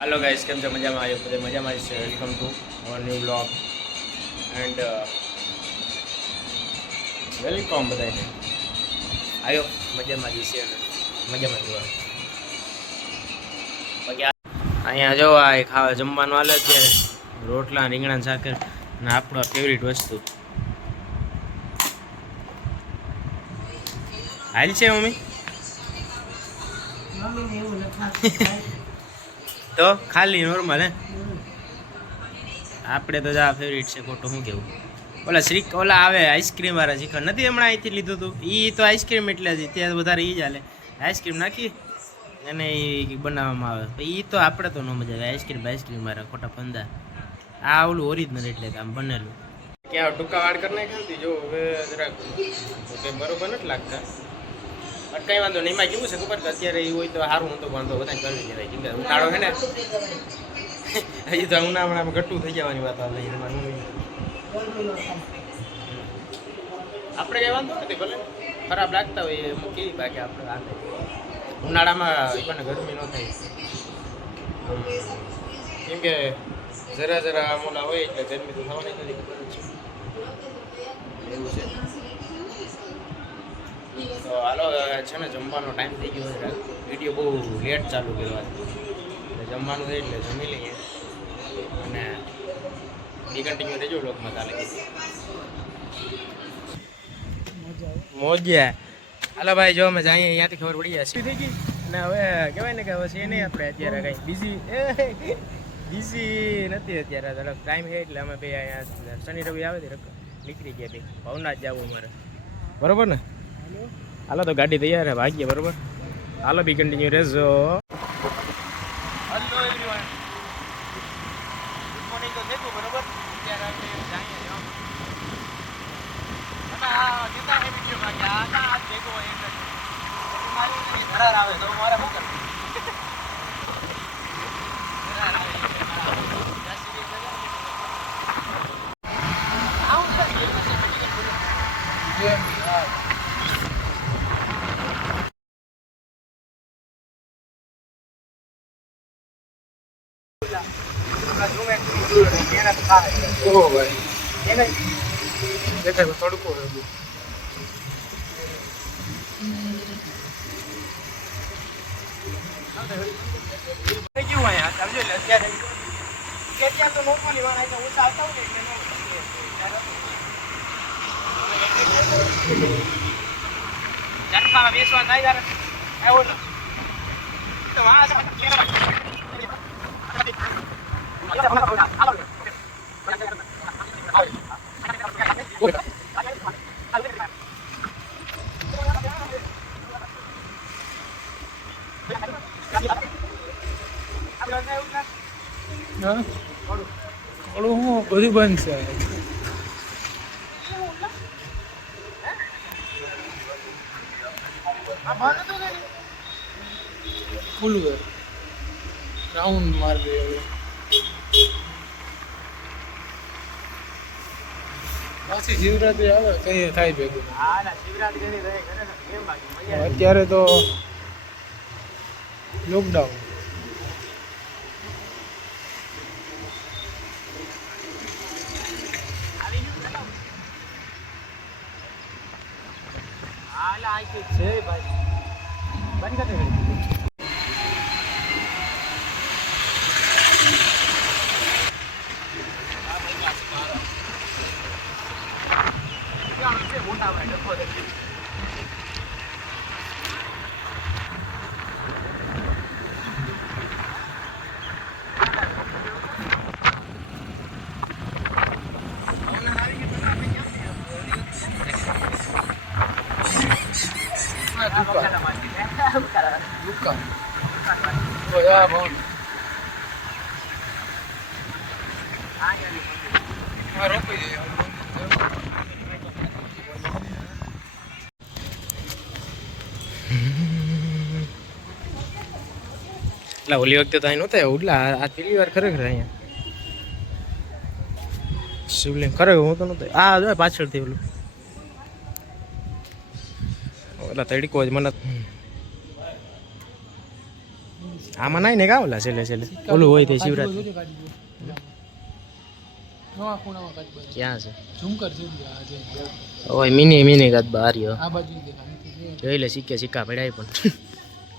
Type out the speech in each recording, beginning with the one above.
Hello guys કેમ છો મજામાં આવ્યો બધે મજામાં છે welcome to our new blog and welcome બધાને આવ્યો મજામાં જ છે ને મજામાં જોવા બાકી અહીંયા જો આ ખાવા જમવાનું આલે છે રોટલા રીંગણા શાક અને આપણો ફેવરિટ વસ્તુ હાલ છે મમ્મી તો ખાલી નોર્મલ હે આપણે તો જા ફેવરિટ છે ખોટું શું કેવું ઓલા આવે આઈસ્ક્રીમ વાળા શીખર નથી હમણાં અહીંથી લીધું હતું એ તો આઈસ્ક્રીમ એટલે જ ત્યાં વધારે એ જ હાલે આઈસ્ક્રીમ નાખી અને એ બનાવવામાં આવે તો એ તો આપણે તો ન મજા આવે આઈસ્ક્રીમ મારા ખોટા ફંદા આ ઓલું ઓરિજિનલ એટલે આમ બનેલું ક્યાં ટૂંકા વાળ કરી નાખ્યા જો હવે જરાક કંઈ બરોબર નથી લાગતા બટ કંઈ વાંધો નહીં એમાં કેવું છે ખબર કે અત્યારે એ હોય તો સારું હું તો વાંધો બધા કરવી કહેવાય કેમ કે ઉનાળો છે ને હજી તો ઉનાળામાં ઘટું થઈ જવાની વાત આવે આપણે કંઈ વાંધો નથી ભલે ખરાબ લાગતા હોય એ કેવી બાકી આપણે હાલે ઉનાળામાં પણ ગરમી ન થાય કેમ કે જરા મોલા હોય એટલે ગરમી તો થવાની નથી ખબર છે એવું છે તો હાલો છે ને જમવાનો ટાઈમ થઈ ગયો છે વિડીયો બહુ લેટ ચાલુ કર્યો એટલે જમવાનું થાય એટલે જમી લઈએ અને બી કન્ટિન્યુ રહેજો બ્લોગમાં ચાલે મોજ્યા હાલો ભાઈ જો અમે જઈએ અહીંયાથી ખબર પડી જશે થઈ ગઈ અને હવે કહેવાય ને કે હવે છે નહીં આપણે અત્યારે કંઈ બિઝી નથી અત્યારે થોડોક ટાઈમ છે એટલે અમે ભાઈ અહીંયા શનિ રવિ આવે છે નીકળી ગયા ભાઈ ભવનાથ જવું અમારે બરોબર ને હાલો તો ગાડી તૈયાર ભાગીએ બરોબર હાલો બી કન્ટિન્યુ રહેજો હેલો એવરીવન ગુડ મોર્નિંગ તો થયું બરોબર અત્યારે આપણે જઈએ કેટલા હે વિડીયોમાં કે આ ભેગો હોય એટલે મારી ધરાર આવે તો મારે શું કરવું ધરાર આવે તડકો અત્યારે તો નોર્મલી વાળા ઓછા આવતા હોય એટલે બેસવા થાય ત્યારે એવો ને તો બધું બંધ છે ફૂલ રાઉન્ડ માર દે હવે પાછી શિવરાત્રી આવે કઈ થાય ભેગું અત્યારે તો લોકડાઉન છે ભાઈ બંધ કરી મોટા ભાઈ ડખો એટલે ઓલી વખતે તો અહીં નહોતા ઉડલા આ પેલી વાર ખરેખર અહીંયા શિવલિંગ ખરેખર હું તો નહોતો આ જો પાછળથી ઓલું ઓલા તડકો જ મને આમાં નાઈ ને કા ઓલા છેલ્લે ઓલું હોય તે શિવરાત્રી નવા ખૂણામાં કાચબા ક્યાં છે ઝુમકર છે આ જે ઓય મિની કાચબા હાર્યો આ બાજુ દેખાય જોઈ લે સિક્કા પડ્યા પણ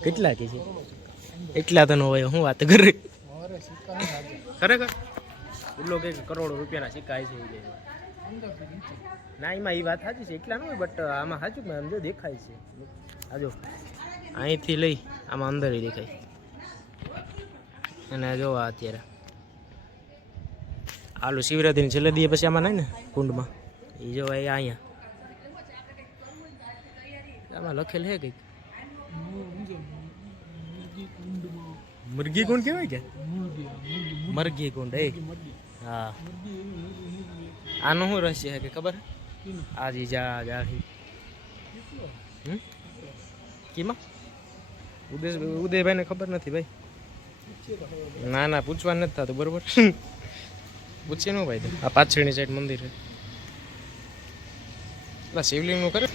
કેટલા કે છે એટલા તો ન હોય હું વાત કરે અરે સિક્કા નહીં લાગે ખરેખર ઉલ્લો કે કરોડો રૂપિયાના સિક્કા છે અંદરથી નીચે ના એમાં એ વાત સાચી છે એટલા ન હોય બટ આમાં સાચું આમ જો દેખાય છે આ જો અહીંથી લઈ આમાં અંદર દેખાય અને જો આ અત્યારે આલુ શિવરાત્રીની છેલ્લે દીએ પછી આમાં નહીં ને કુંડમાં એ જો અહીંયા આમાં લખેલ હે કંઈક મુરગી કુંડ કહેવાય કે મરઘી કુંડ એ હા આનું શું રહસ્ય છે કે ખબર આ જી જા કીમાં ઉદયભાઈને ખબર નથી ભાઈ ના પૂછવાનું નથી થતું બરોબર પૂછીએ નું ભાઈ આ પાછળની સાઈડ મંદિર છે એટલે શિવલિંગનું કરે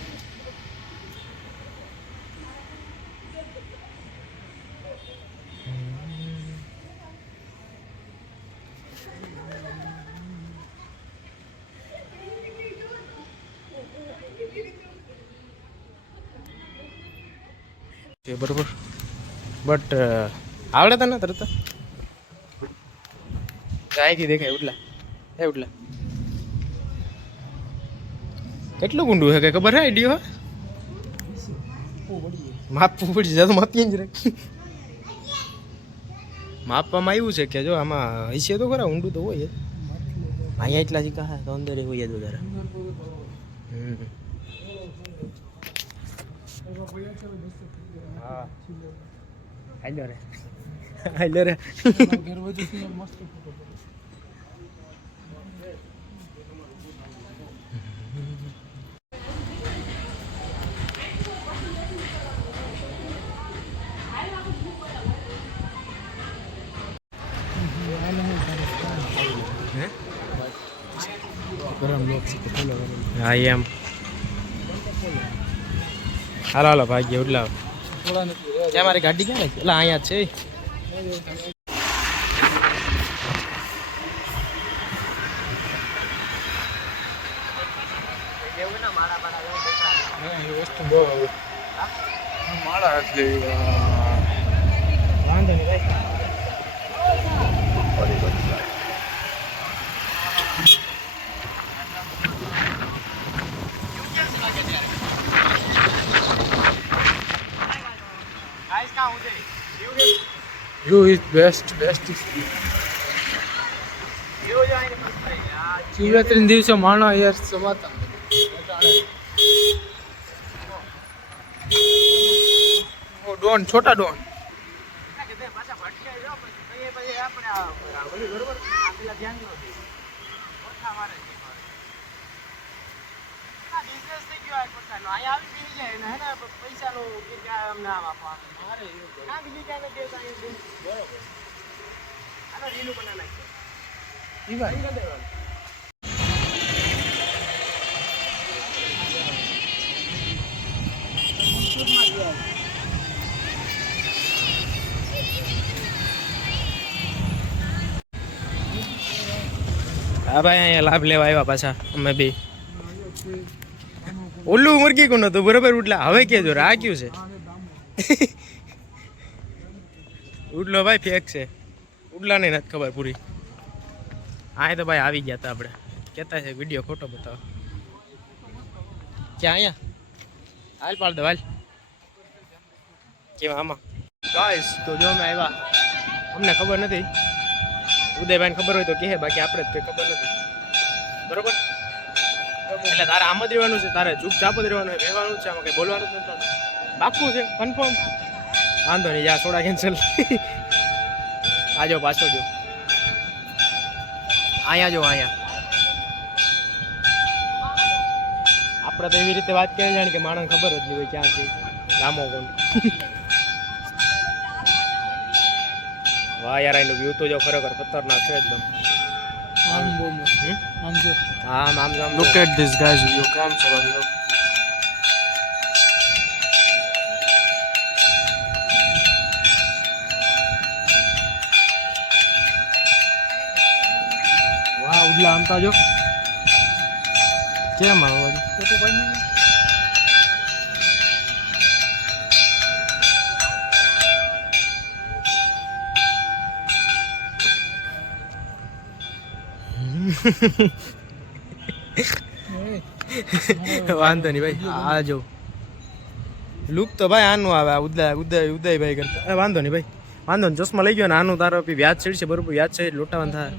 બરોબર બટ આવડે તને તરત અહીંથી દેખાય ઉડલા કેટલું ગુંડું છે કઈ ખબર હે આઈડિયો માપવું પડી જાય તો માપીએ જ રાખ માપવામાં આવ્યું છે કે જો આમાં હશે તો ખરા ઊંડું તો હોય જ અહીંયા એટલા જ કહે તો અંદર હોય જ વધારે હા હાલો રે મસ્ત હા એમ હાલો ભાગ્ય ઉડલા ત્યાં મારી ગાડી ક્યાં એટલે અહીંયા છે વસ્તુ બહુ માળા વાંધો નહીં ભાઈ You is best શિવરાત્રી દિવસે માણો યાર સમાતા ડોન છોટા ડોન હા ભાઈ અહીંયા લાભ લેવા આવ્યા પાછા અમે બી ઓલું મુરગી કોણ હતું બરોબર ઉડલા હવે કેજો રાખ્યું છે ઉડલો ભાઈ ફેક છે ઉડલાને નથી ખબર પૂરી આ તો ભાઈ આવી ગયા હતા આપણે કહેતા છે વિડીયો ખોટો બતાવો ક્યાં અહીંયા હાલ પાડ દો હાલ કેવા આમાં ગાઈસ તો જો અમે આવ્યા અમને ખબર નથી ઉદયભાઈને ખબર હોય તો કહે બાકી આપણે જ કંઈ ખબર નથી બરોબર એટલે તારે આમ જ રહેવાનું છે તારે ચૂપચાપ જ રહેવાનું રહેવાનું છે આમાં કંઈ બોલવાનું જ નથી બાકું છે કન્ફર્મ વાંધો નહીં યા સોડા કેન્સલ આજો પાછો જો અહીંયા જો અહીંયા આપણે તો એવી રીતે વાત કરી જાણે કે માણસ ખબર જ નહીં હોય ક્યાં છે રામો કોણ વાહ યાર એનું વ્યૂ તો જો ખરેખર ખતરનાક છે એકદમ આમ બહુ મસ્ત આમ જો આમ look at this guys view કેમ છે બધું ઉડલા આમતા જો કેમ આવવાનું તો કોઈ નહીં વાંધો નહીં ભાઈ આ જો લુક તો ભાઈ આનું આવે આ ઉદયભાઈ કરતા વાંધો નહીં ભાઈ વાંધો નહીં ચશ્મા લઈ ગયો ને આનું તારો વ્યાજ ચડશે બરોબર વ્યાજ છે લોટાવાનું થાય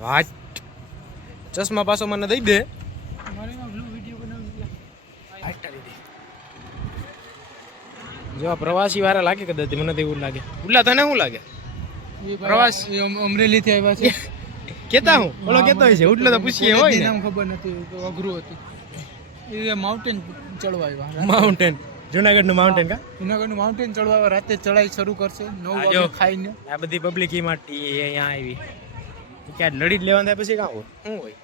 વાટ ચશ્મા પાછો મને દઈ દે જો આ પ્રવાસી વાળા લાગે કદાચ મને તો એવું લાગે ઉલ્લા તને શું લાગે પ્રવાસ અમરેલી થી આવ્યા છે કેતા હું ઓલો કેતો હોય છે ઉડલો તો પૂછીએ હોય ને નામ ખબર નથી તો અઘરું હતું એ માઉન્ટેન ચડવા આવ્યા માઉન્ટેન જુનાગઢ નું માઉન્ટેન કા જુનાગઢનું માઉન્ટેન ચડવા આવ્યા રાતે ચડાઈ શરૂ કરશે 9 જો. વાગે ખાઈને આ બધી પબ્લિક ઈ માટે અહીંયા આવી ક્યાં લડી જ લેવાનું થાય પછી કાં હોય શું હોય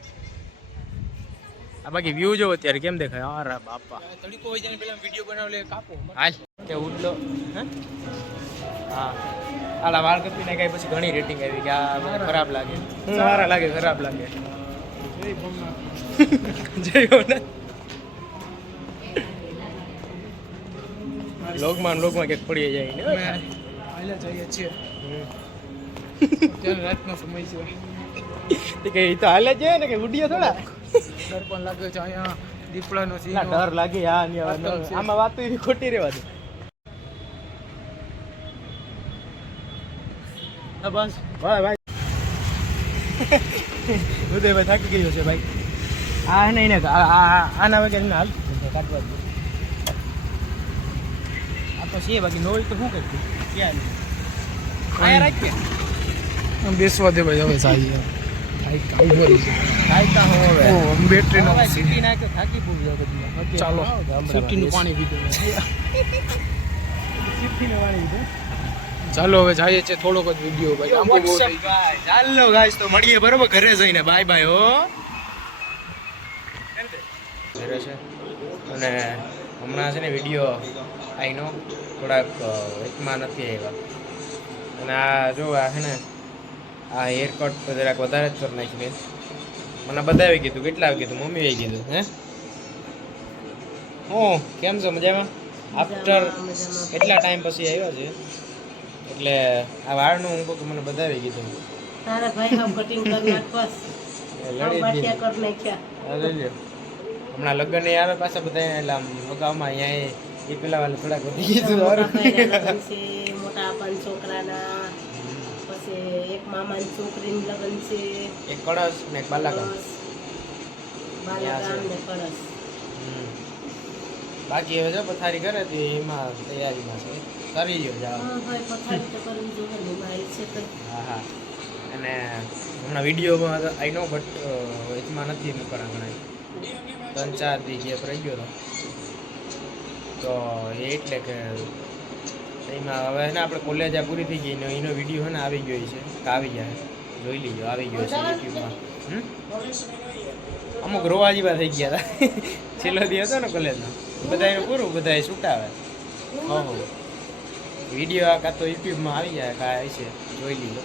આ બાકી વ્યૂ જો અત્યારે કેમ દેખાય અરે બાપા તડીકો હોય જાય પેલા વિડીયો બનાવી લે કાપો હાલ કે ઉડલો હે હા આલા વાળ કપીને કઈ પછી ઘણી રેટિંગ આવી કે આ મને ખરાબ લાગે હું સારા લાગે ખરાબ લાગે જય ભવનાથ લોકમાં ક્યાંક પડી જાય ને આયલા જઈએ છીએ ત્યારે રાતનો સમય છે કે ઈ તો હાલે છે ને કે ઉડીયો થોડા ડર પણ લાગે છે અહીંયા દીપડાનો ના સીન ડર લાગે હા ને આમાં વાત તો એવી ખોટી રહેવા દે બસ ભાઈ ઉદયભાઈ થાકી ગયો છે ભાઈ આ નહીં ને આના વગર ને હાલ કાઢવા દે આ તો છે બાકી નોઈ તો શું કરતી ક્યાં આયા રાખ કે બેસવા દે ભાઈ હવે સાઈ ખાઈતા હું હવે બેટરી નો સિટી નાખે થાકી પૂરી બધી ચાલો સિટીનું પાણી પીધું સિટીનું પાણી પીધું ચાલો હવે જઈએ છે થોડોક જ વિડીયો ભાઈ આમ બહુ થઈ ગયું. ચાલો ગાઈસ તો મળીએ બરોબર ઘરે જઈને બાય બાય હો ઘરે છે અને હમણાં છે ને વિડીયો આઈનો થોડાક એકમાં નથી આવ્યા અને આ જો આ છે ને આ હેરકટ તો જરાક વધારે જ કરી નાખી બેન મને બધાએ કીધું કેટલા કીધું મમ્મીએ કીધું હે હું કેમ છો મજામાં આફ્ટર કેટલા ટાઈમ પછી આવ્યા છે એટલે આ વાળનું હું કહું કે મને બધાએ કીધું તારા ભાઈ હમ કટિંગ કરી નાખવાસ બાટિયા કર નાખ્યા લઈ લ્યો હમણાં લગ્ન એ આવે પાછા બધા એટલે આમ અગાઉમાં અહીંયા એ પેલા વાળા થોડાક વધી ગીધું લગ્ન છે મોટા આપણ છોકરાના પછી એક મામાની છોકરીનું લગ્ન છે એક કળશ ને એક બાલાગામ બાલાગામ ને કળશ બાકી હવે જો પથારી કરે તો એમાં તૈયારીમાં છે કરી લ્યો જાઓ હા ભાઈ પથારી તો કરવી જોઈએ ને મારી છે તો હા હા અને હમણાં વિડીયોમાં આઈ નો બટ એમાં નથી મૂકવાના ઘણા 3-4 દી ગેપ રહી ગયો તો એ એટલે કે એમાં હવે ને આપણે કોલેજ આ પૂરી થઈ ગઈ ને એનો વિડીયો છે ને આવી ગયો છે કે આવી જાય જોઈ લીજો આવી ગયો છે યુટ્યુબમાં અમુક રોવા જેવા થઈ ગયા હતા છેલ્લો દી હતો ને કોલેજનો બધા એનું પૂરું બધા છૂટાવે હો વિડીયો આ કાં તો યુટ્યુબમાં આવી જાય કાં છે જોઈ લીધો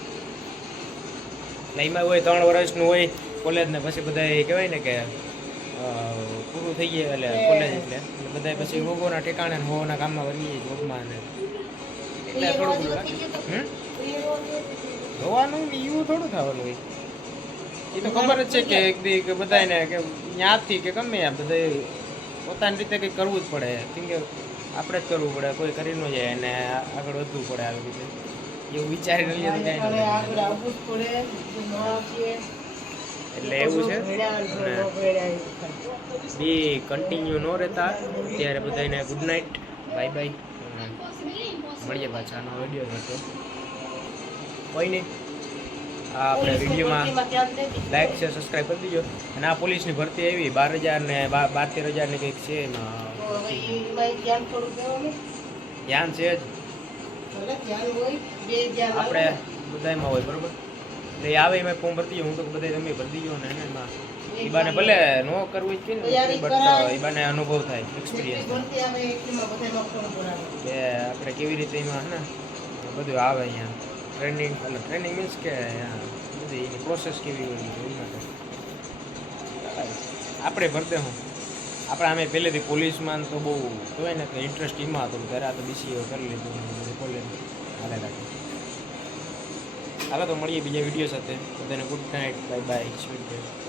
એટલે એમાં હોય 3 વર્ષનું હોય કોલેજ ને પછી બધા કહેવાય ને કે પૂરું થઈ ગયા એટલે કોલેજ એટલે બધા પછી રોગોના ઠેકાણે ને હોવાના કામમાં વળી જાય જોબમાં ને એટલે થોડું રોવાનું ને એવું થોડું થવાનું હોય એ તો ખબર જ છે કે એક દી કે બધાને કે ત્યાંથી કે ગમે આ બધા પોતાની રીતે કંઈક કરવું જ પડે કેમ કે આપણે જ કરવું પડે કોઈ કરી ન જાય અને આગળ વધવું પડે આવી રીતે એવું વિચારીને લઈએ તો કાંઈ આગળ આવવું જ પડે ન આપીએ એટલે એવું છે બી કન્ટિન્યુ ન રહેતા ત્યારે બધાને ગુડ નાઇટ બાય બાય મળીએ પાછા આનો વિડીયો હતો કોઈ નહીં આ આપણે વિડીયોમાં લાઈક છે સબસ્ક્રાઈબ કરી દીજો અને આ પોલીસની ભરતી આવી 12,000 ને 13,000 ને કંઈક છે એમાં ધ્યાન છે જ આપણે બધામાં હોય બરોબર એટલે આવે એમાં ફોર્મ ભરતી હું તો બધા તમે ભરતી ગયો ને એમાં એ બાને ભલે ન કરવું જ કે બટ એ બાને અનુભવ થાય એક્સપિરિયન્સ કે આપણે કેવી રીતે એમાં ને બધું આવે અહીંયા ટ્રેનિંગ એટલે ટ્રેનિંગ મીન્સ કે છે એની પ્રોસેસ કેવી હોય છે એના માટે આપણે ભરતે હું આપણે આમે પહેલેથી પોલીસમાં તો બહુ કહેવાય ને કે ઇન્ટરેસ્ટ એમાં હતો ત્યારે આ તો BCA કરી લીધું કોલેજ હાલે રાખે. હાલો તો મળીએ બીજા વિડીયો સાથે. બધાને ગુડ નાઇટ, બાય બાય.